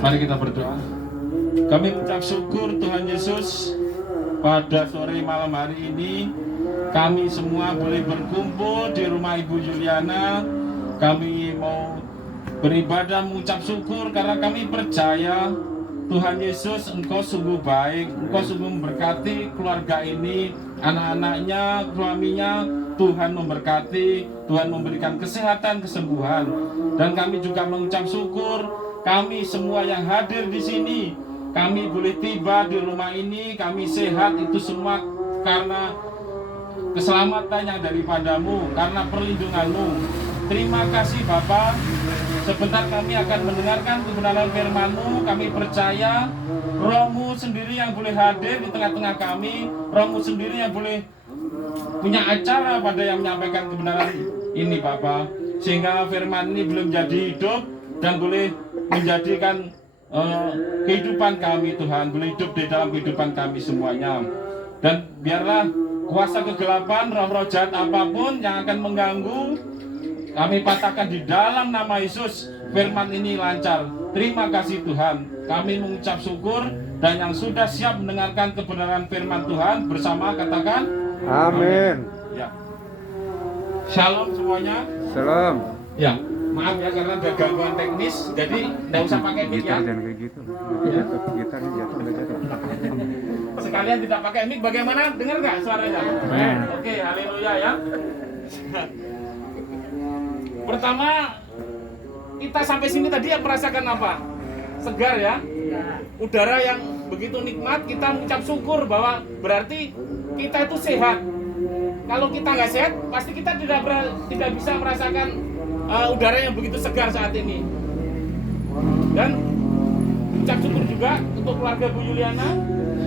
Mari kita berdoa. Kami mengucap syukur Tuhan Yesus, pada sore malam hari ini kami semua boleh berkumpul di rumah Ibu Juliana. Kami mau beribadah mengucap syukur karena kami percaya Tuhan Yesus, Engkau sungguh baik, Engkau sungguh memberkati keluarga ini, anak-anaknya, suaminya. Tuhan memberkati, Tuhan memberikan kesehatan, kesembuhan. Dan kami juga mengucap syukur, kami semua yang hadir di sini, kami boleh tiba di rumah ini, kami sehat, itu semua karena keselamatan yang daripadamu, karena perlindunganmu. Terima kasih Bapa. Sebentar kami akan mendengarkan kebenaran firman-Mu. Kami percaya Roh-Mu sendiri yang boleh hadir di tengah-tengah kami, Roh-Mu sendiri yang boleh punya acara pada yang menyampaikan kebenaran ini Bapa, sehingga firman ini belum jadi hidup dan boleh menjadikan kehidupan kami Tuhan, boleh hidup di dalam kehidupan kami semuanya. Dan biarlah kuasa kegelapan, roh-roh jahat apapun yang akan mengganggu, kami patahkan di dalam nama Yesus. Firman ini lancar. Terima kasih Tuhan. Kami mengucap syukur, dan yang sudah siap mendengarkan kebenaran firman Tuhan bersama katakan amin. Ya. Shalom semuanya. Shalom. Ya, maaf ya karena ada gangguan teknis, jadi tidak usah pakai mic ya. Jangan kayak gitu. Ya. Gitar jatuh. Sekalian tidak pakai mic, bagaimana? Dengar nggak suaranya? Amin. Oke, haleluya ya. Pertama, kita sampai sini tadi ya merasakan apa? Segar ya. Udara yang begitu nikmat, kita mengucap syukur bahwa berarti kita itu sehat. Kalau kita nggak sehat, pasti kita tidak bisa merasakan udara yang begitu segar saat ini. Dan ucap syukur juga untuk keluarga Bu Juliana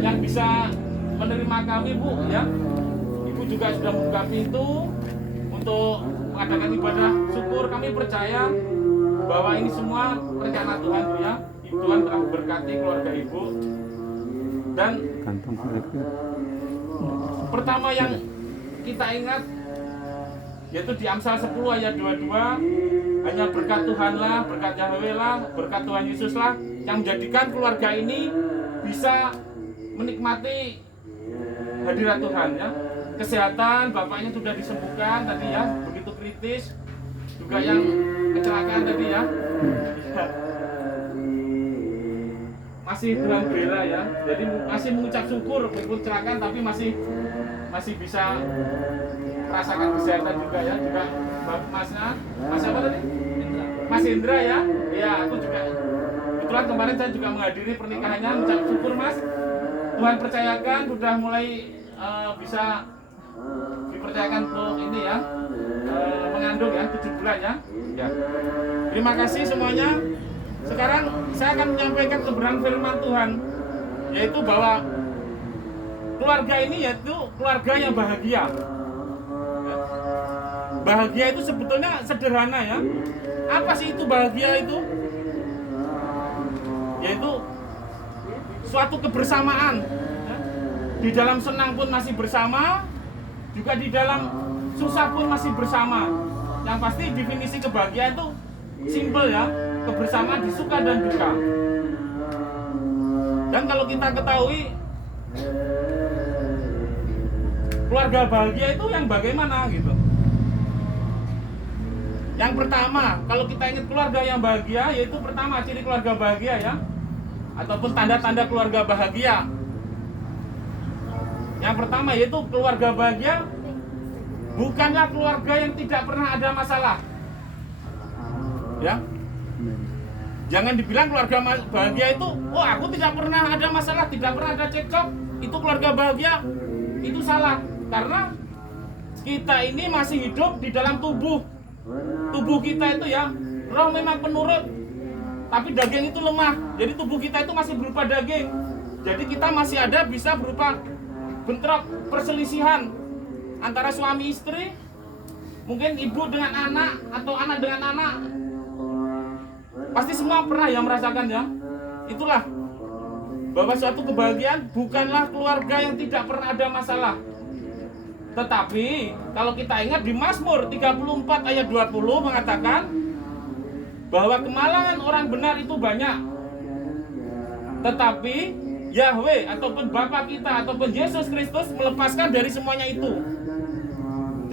yang bisa menerima kami Bu ya. Ibu juga sudah membuka pintu untuk mengadakan ibadah syukur. Kami percaya bahwa ini semua rencana Tuhan Bu ya. Tuhan telah memberkati keluarga Ibu. Dan pertama yang kita ingat yaitu di Amsal 10 ayat 22, hanya berkat Tuhanlah, berkat Yahweh lah, berkat Tuhan Yesus lah yang menjadikan keluarga ini bisa menikmati hadirat Tuhan ya. Kesehatan bapaknya sudah disembuhkan tadi ya, begitu kritis. Juga yang kecelakaan tadi ya. Masih Tuhan bela ya, jadi masih mengucap syukur meskipun kecelakaan tapi masih bisa merasakan kesehatan juga ya. Juga Mas apa tadi? Mas Indra ya. Ya, aku juga kebetulan kemarin saya juga menghadiri pernikahannya, mengucap syukur Mas. Tuhan percayakan sudah mulai bisa dipercayakan untuk ini ya, mengandung ya 7 bulan ya. Ya. Terima kasih semuanya. Sekarang saya akan menyampaikan kebenaran firman Tuhan, yaitu bahwa keluarga ini yaitu keluarga yang bahagia. Bahagia itu sebetulnya sederhana ya. Apa sih itu bahagia itu? Yaitu suatu kebersamaan. Di dalam senang pun masih bersama, juga di dalam susah pun masih bersama. Yang pasti definisi kebahagiaan itu simpel ya, kebersamaan di suka dan duka. Dan kalau kita ketahui keluarga bahagia itu yang bagaimana gitu. Yang pertama, kalau kita ingat keluarga yang bahagia, yaitu pertama ciri keluarga bahagia ya, ataupun tanda-tanda keluarga bahagia. Yang pertama yaitu keluarga bahagia bukanlah keluarga yang tidak pernah ada masalah. Ya. Jangan dibilang keluarga bahagia itu, oh aku tidak pernah ada masalah, tidak pernah ada cekcok, itu keluarga bahagia. Itu salah, karena kita ini masih hidup di dalam tubuh. Tubuh kita itu ya, roh memang penurut, tapi daging itu lemah. Jadi tubuh kita itu masih berupa daging. Jadi kita masih ada bisa berupa bentrok, perselisihan antara suami istri, mungkin ibu dengan anak atau anak dengan anak. Pasti semua pernah ya merasakan ya. Itulah bahwa suatu kebahagiaan bukanlah keluarga yang tidak pernah ada masalah. Tetapi kalau kita ingat di Mazmur 34 ayat 20 mengatakan bahwa kemalangan orang benar itu banyak, tetapi Yahweh ataupun Bapa kita ataupun Yesus Kristus melepaskan dari semuanya itu.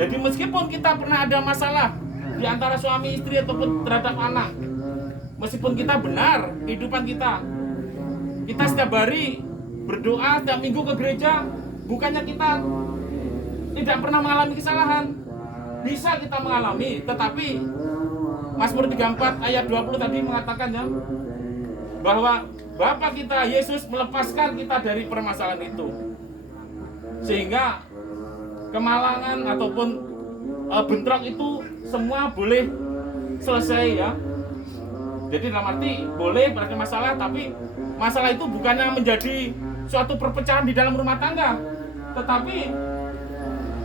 Jadi meskipun kita pernah ada masalah di antara suami istri ataupun terhadap anak, meskipun kita benar kehidupan kita setiap hari berdoa, setiap minggu ke gereja, bukannya kita tidak pernah mengalami kesalahan. Bisa kita mengalami, tetapi Mazmur 34 ayat 20 tadi mengatakan ya, bahwa Bapa kita Yesus melepaskan kita dari permasalahan itu, sehingga kemalangan ataupun bentrok itu semua boleh selesai ya. Jadi dalam arti boleh berada masalah, tapi masalah itu bukannya menjadi suatu perpecahan di dalam rumah tangga, tetapi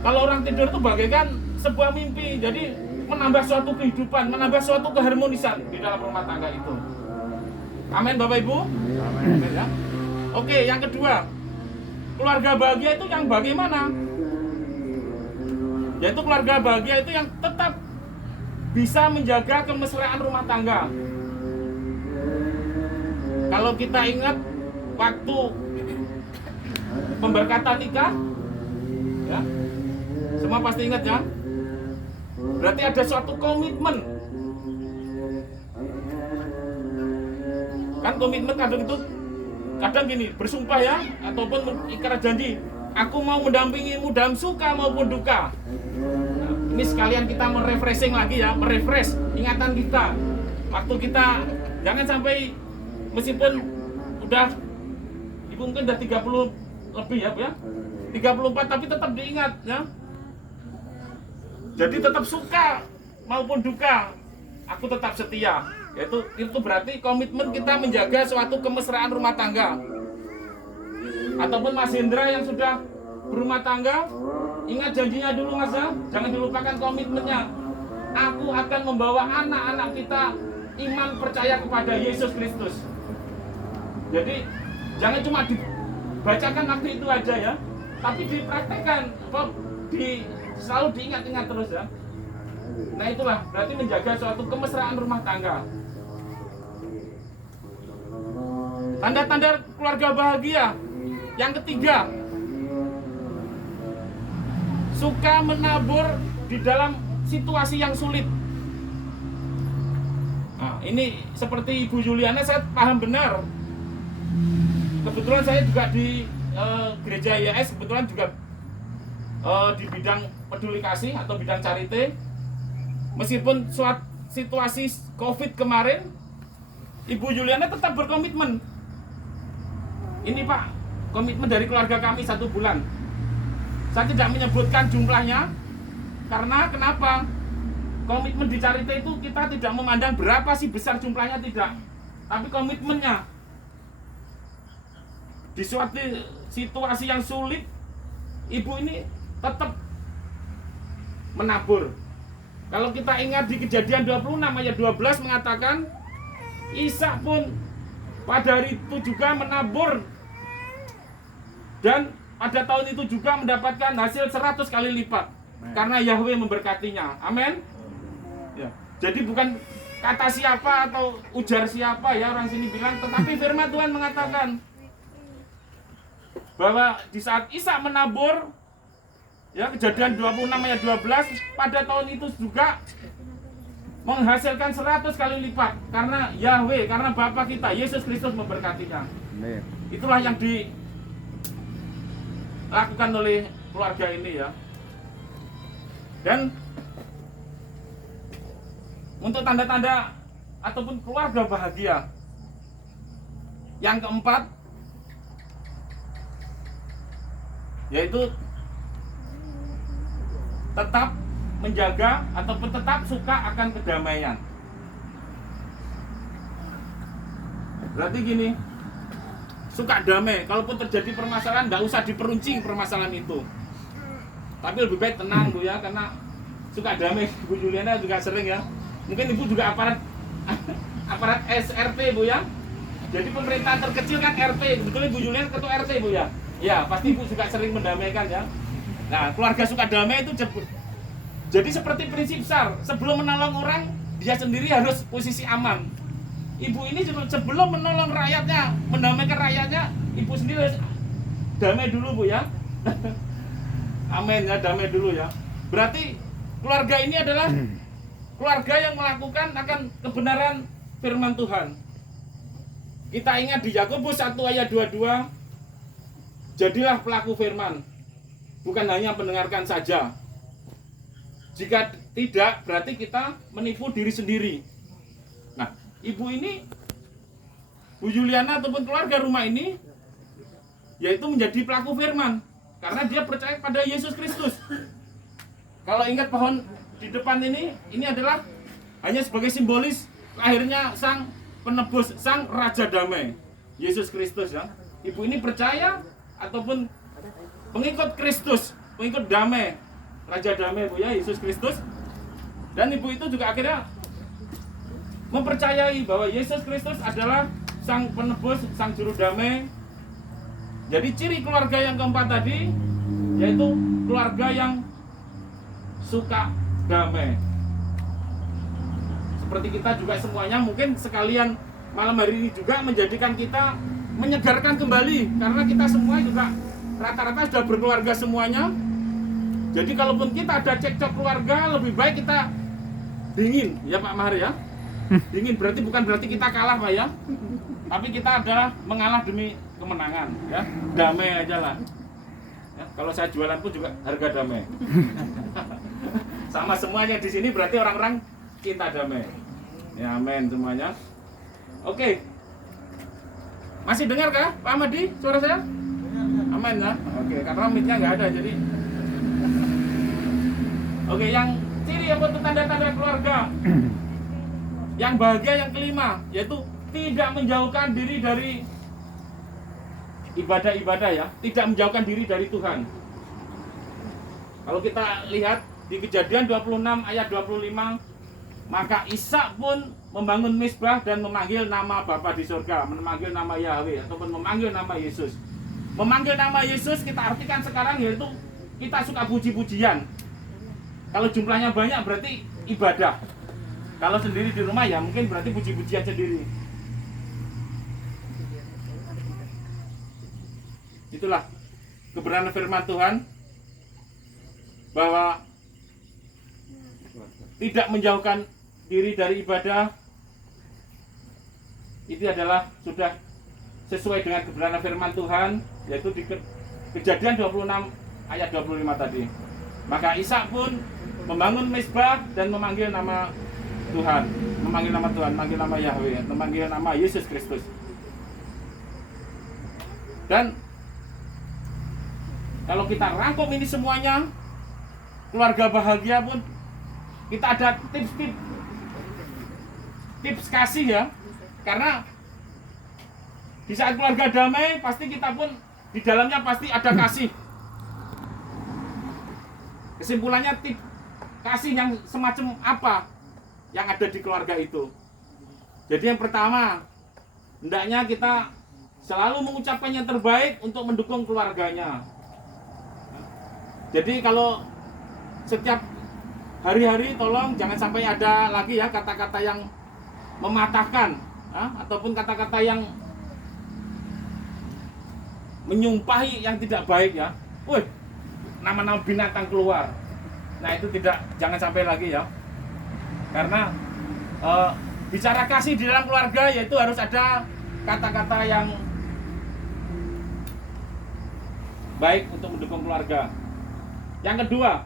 kalau orang tidur itu bagaikan sebuah mimpi. Jadi menambah suatu kehidupan, menambah suatu keharmonisan di dalam rumah tangga itu. Amin Bapak Ibu. Amin ya. Oke, yang kedua, keluarga bahagia itu yang bagaimana? Yaitu keluarga bahagia itu yang tetap bisa menjaga kemesraan rumah tangga. Kalau kita ingat waktu pemberkatan nikah, ya, semua pasti ingat ya. Berarti ada suatu komitmen. Kan komitmen kadang gini, bersumpah ya, ataupun ikrar janji, aku mau mendampingimu dalam suka maupun duka. Nah, ini sekalian kita merefreshing lagi ya, merefresh ingatan kita. Waktu kita jangan sampai meskipun udah ibu mungkin udah 30 lebih ya Bu ya, 34 tapi tetap diingat ya. Jadi tetap suka maupun duka, aku tetap setia. Itu berarti komitmen kita menjaga suatu kemesraan rumah tangga. Ataupun Mas Hendra yang sudah berumah tangga, ingat janjinya dulu Mas ya, jangan dilupakan komitmennya. Aku akan membawa anak-anak kita iman percaya kepada Yesus Kristus. Jadi jangan cuma dibacakan waktu itu aja ya, tapi dipraktekkan, selalu diingat-ingat terus ya. Nah itulah berarti menjaga suatu kemesraan rumah tangga. Tanda-tanda keluarga bahagia. Yang ketiga, suka menabur di dalam situasi yang sulit. Nah, ini seperti Ibu Juliana, saya paham benar. Kebetulan saya juga di gereja IAS, kebetulan juga di bidang peduli kasih atau bidang charity. Meskipun suatu situasi COVID kemarin, Ibu Juliana tetap berkomitmen. Ini Pak, komitmen dari keluarga kami 1 bulan. Saya tidak menyebutkan jumlahnya, karena kenapa? Komitmen di charity itu kita tidak memandang berapa sih besar jumlahnya, tidak. Tapi komitmennya. Di suatu situasi yang sulit, Ibu ini tetap menabur. Kalau kita ingat di Kejadian 26 ayat 12 mengatakan, Ishak pun pada hari itu juga menabur, dan pada tahun itu juga mendapatkan hasil 100 kali lipat. Karena Yahweh memberkatinya. Amin. Ya. Jadi bukan kata siapa atau ujar siapa ya orang sini bilang, tetapi firman Tuhan mengatakan bahwa di saat Ishak menabur, ya, Kejadian 26 ayat 12, pada tahun itu juga menghasilkan 100 kali lipat. Karena Yahweh, karena Bapa kita Yesus Kristus memberkatinya. Itulah yang dilakukan oleh keluarga ini ya. Dan untuk tanda-tanda ataupun keluarga bahagia, yang keempat yaitu tetap menjaga ataupun tetap suka akan kedamaian. Berarti gini, suka damai. Kalaupun terjadi permasalahan, nggak usah diperuncing permasalahan itu. Tapi lebih baik tenang Bu ya, karena suka damai. Bu Juliana juga sering ya. Mungkin Ibu juga aparat SRT Bu ya. Jadi pemerintahan terkecil kan RT. Kebetulan Bu Juliana ketua RT Bu ya. Ya pasti Ibu juga sering mendamaikan ya. Nah, keluarga suka damai itu jadi seperti prinsip SAR, sebelum menolong orang, dia sendiri harus posisi aman. ibu ini sebelum menolong rakyatnya, mendamaikan rakyatnya, ibu sendiri damai dulu, Bu ya. Amin ya, damai dulu ya. Berarti keluarga ini adalah keluarga yang melakukan akan kebenaran firman Tuhan. Kita ingat di Yakobus 1 ayat 22, jadilah pelaku firman, bukan hanya mendengarkan saja. Jika tidak, berarti kita menipu diri sendiri. Nah, ibu ini, Bu Juliana ataupun keluarga rumah ini, yaitu menjadi pelaku firman, karena dia percaya pada Yesus Kristus. Kalau ingat pohon di depan ini adalah hanya sebagai simbolis lahirnya sang penebus, sang Raja Damai, Yesus Kristus ya. Ibu ini percaya ataupun pengikut Kristus, pengikut damai, Raja Damai, Bu ya, Yesus Kristus. Dan ibu itu juga akhirnya mempercayai bahwa Yesus Kristus adalah sang penebus, sang juru damai. Jadi ciri keluarga yang keempat tadi yaitu keluarga yang suka damai. Seperti kita juga semuanya mungkin sekalian malam hari ini juga menjadikan kita menyegarkan kembali, karena kita semua juga rata-rata sudah berkeluarga semuanya. Jadi kalaupun kita ada cekcok keluarga, lebih baik kita dingin ya Pak Mahar ya. Dingin bukan berarti kita kalah Pak ya, tapi kita adalah mengalah demi kemenangan ya. Damai aja lah ya, kalau saya jualan pun juga harga damai. Sama semuanya di sini berarti orang-orang cinta damai ya. Amin semuanya. Oke, masih dengar kah Pak Ahmadi suara saya? Amin ya. Oke, karena mic-nya nggak ada jadi. Oke, yang ciri apa itu tanda-tanda keluarga yang bahagia yang kelima, yaitu tidak menjauhkan diri dari ibadah-ibadah ya, tidak menjauhkan diri dari Tuhan. Kalau kita lihat di Kejadian 26 ayat 25, maka Ishak pun membangun mezbah dan memanggil nama Bapa di surga, memanggil nama Yahweh ataupun memanggil nama Yesus. Memanggil nama Yesus kita artikan sekarang yaitu kita suka puji-pujian. Kalau jumlahnya banyak berarti ibadah. Kalau sendiri di rumah ya mungkin berarti puji-pujian sendiri. Itulah kebenaran firman Tuhan bahwa tidak menjauhkan diri dari ibadah itu adalah sudah sesuai dengan kebenaran firman Tuhan, yaitu di Kejadian 26 ayat 25 tadi. Maka Ishak pun membangun mezbah dan memanggil nama Tuhan, memanggil nama Tuhan, memanggil nama Yahweh, memanggil nama Yesus Kristus. Dan kalau kita rangkum ini semuanya, keluarga bahagia pun kita ada tips kasih ya. Karena di saat keluarga damai pasti kita pun di dalamnya pasti ada kasih. Kesimpulannya tips kasih yang semacam apa yang ada di keluarga itu. Jadi yang pertama, hendaknya kita selalu mengucapkan yang terbaik untuk mendukung keluarganya. Jadi kalau setiap hari-hari tolong jangan sampai ada lagi ya kata-kata yang mematahkan ataupun kata-kata yang menyumpahi yang tidak baik ya. Woi, nama-nama binatang keluar. Nah itu jangan sampai lagi ya. Karena bicara kasih di dalam keluarga yaitu harus ada kata-kata yang baik untuk mendukung keluarga. Yang kedua,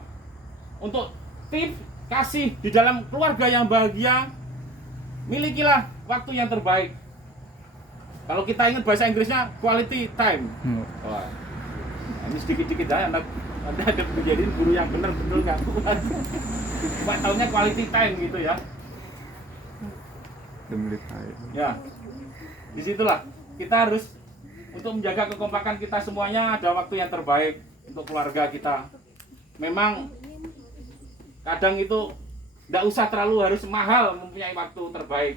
untuk tips kasih di dalam keluarga yang bahagia, milikilah waktu yang terbaik. Kalau kita ingat bahasa Inggrisnya quality time. Wah, ini sedikit-sedikit ya, Anda ada menjadi guru yang benar-benar nggak kuat. Cuma tahunya quality time gitu ya. Ya, disitulah kita harus untuk menjaga kekompakan kita semuanya, ada waktu yang terbaik untuk keluarga kita. Memang kadang itu tidak usah terlalu harus mahal mempunyai waktu terbaik.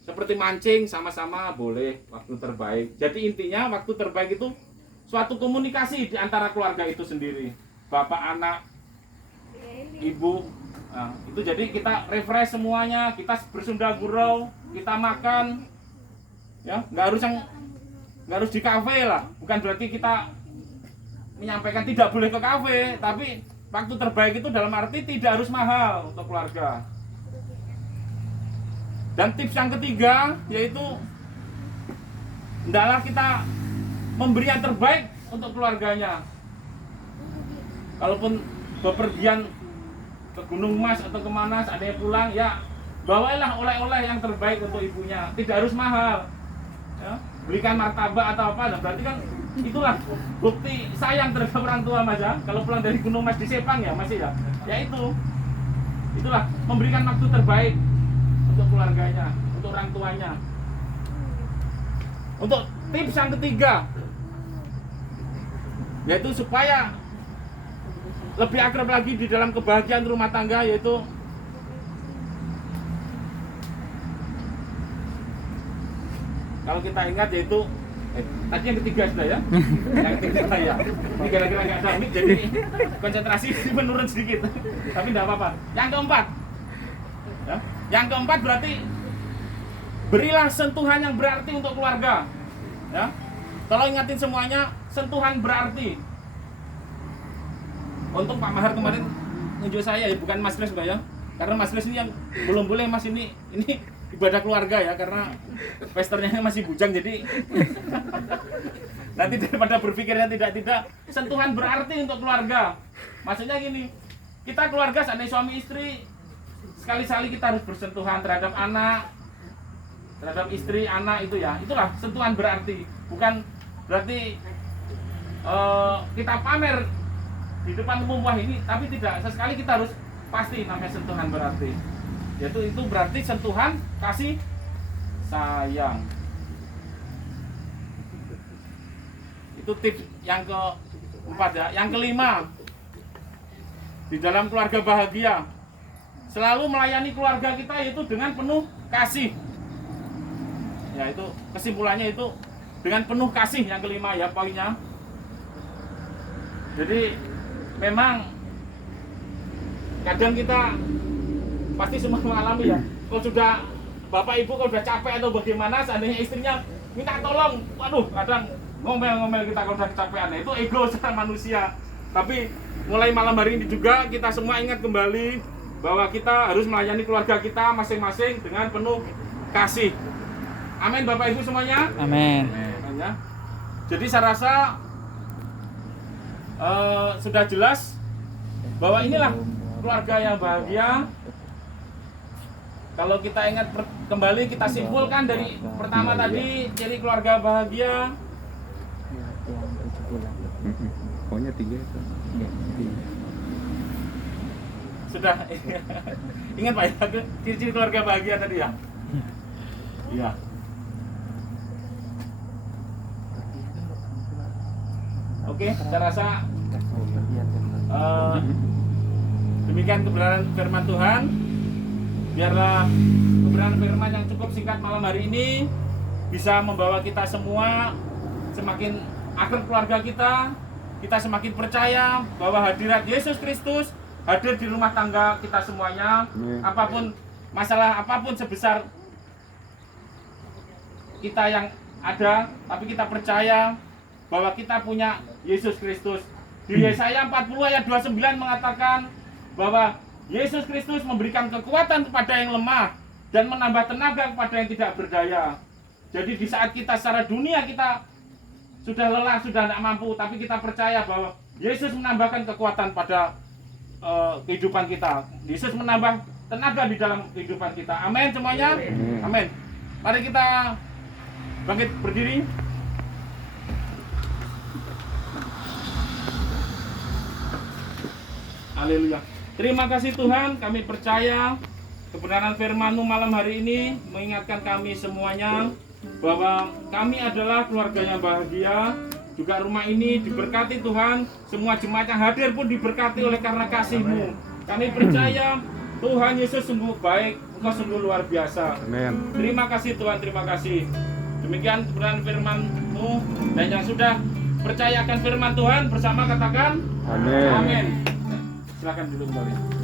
Seperti mancing sama-sama boleh waktu terbaik. Jadi intinya waktu terbaik itu suatu komunikasi di antara keluarga itu sendiri. Bapak, anak, ibu, Nah, itu jadi kita refresh semuanya, kita bersunda gurau, kita makan, ya nggak harus di kafe lah. Bukan berarti kita menyampaikan tidak boleh ke kafe, tapi waktu terbaik itu dalam arti tidak harus mahal untuk keluarga. Dan tips yang ketiga yaitu hendaklah kita memberi yang terbaik untuk keluarganya. Kalaupun bepergian ke Gunung Mas atau kemana seandainya pulang, ya bawalah oleh-oleh yang terbaik untuk ibunya. Tidak harus mahal, ya, belikan martabak atau apa. Nah, berarti kan itulah bukti sayang terhadap orang tua Mas ya. Kalau pulang dari Gunung Mas di Sepang ya masih ya, ya itulah memberikan waktu terbaik untuk keluarganya, untuk orang tuanya. Untuk tips yang ketiga yaitu supaya lebih akrab lagi di dalam kebahagiaan rumah tangga, yaitu kalau kita ingat yaitu tadi yang ketiga sudah ya. Yang ketiga ya. Ini gara-gara nggak ada mic jadi konsentrasi menurun sedikit. Tapi tidak apa-apa. Yang keempat. Ya. Yang keempat berarti berilah sentuhan yang berarti untuk keluarga. Ya. Tolong ingatin semuanya, sentuhan berarti. Untung Pak Mahar kemarin nunjuk saya ya, bukan Mas Kris Mbak ya. Karena Mas Kris ini yang belum boleh Mas, ini ibadah keluarga ya, karena pesternya masih bujang, jadi nanti daripada berpikirnya tidak sentuhan berarti untuk keluarga. Maksudnya gini, kita keluarga seandainya suami istri, sekali-sekali kita harus bersentuhan terhadap anak, terhadap istri, anak itu ya. Itulah sentuhan berarti. Bukan berarti kita pamer di depan umum wah ini, tapi tidak, sesekali kita harus pasti namanya sentuhan berarti, yaitu itu berarti sentuhan kasih sayang. Itu tips yang keempat ya. Yang kelima, di dalam keluarga bahagia selalu melayani keluarga kita yaitu dengan penuh kasih. Ya, itu kesimpulannya itu dengan penuh kasih, yang kelima ya poinnya. Jadi memang kadang kita pasti semua mengalami ya. Kalau sudah bapak ibu kalau sudah capek atau bagaimana, seandainya istrinya minta tolong, waduh kadang ngomel-ngomel kita kalau sudah kecapean. Itu ego secara manusia. Tapi mulai malam hari ini juga kita semua ingat kembali bahwa kita harus melayani keluarga kita masing-masing dengan penuh kasih. Amin bapak ibu semuanya. Amin. Ya. Jadi saya rasa sudah jelas bahwa inilah keluarga yang bahagia. Kalau kita ingat kembali, kita simpulkan dari pertama tadi, ciri keluarga bahagia. Pokoknya 3 itu. Sudah ingat Pak ya, ciri-ciri keluarga bahagia tadi ya. Iya. Oke, saya rasa demikian kebenaran firman Tuhan. Biarlah kebenaran firman yang cukup singkat malam hari ini bisa membawa kita semua semakin akrab keluarga kita. Kita semakin percaya bahwa hadirat Yesus Kristus hadir di rumah tangga kita semuanya. Apapun masalah, apapun sebesar kita yang ada, tapi kita percaya bahwa kita punya Yesus Kristus. Di Yesaya 40 ayat 29 mengatakan bahwa Yesus Kristus memberikan kekuatan kepada yang lemah dan menambah tenaga kepada yang tidak berdaya. Jadi di saat kita secara dunia kita sudah lelah, sudah tidak mampu, tapi kita percaya bahwa Yesus menambahkan kekuatan pada kehidupan kita. Yesus menambah tenaga di dalam kehidupan kita. Amin semuanya. Amin. Mari kita bangkit berdiri. Haleluya. Terima kasih Tuhan, kami percaya kebenaran firman-Mu malam hari ini mengingatkan kami semuanya bahwa kami adalah keluarga yang bahagia. Juga rumah ini diberkati Tuhan, semua jemaat yang hadir pun diberkati oleh karena kasih-Mu. Kami percaya Tuhan Yesus sungguh baik, Engkau sungguh luar biasa. Amin. Terima kasih Tuhan, terima kasih. Demikian kebenaran firman-Mu, dan yang sudah percaya akan firman Tuhan bersama katakan Amin. amin. Silakan duduk kembali.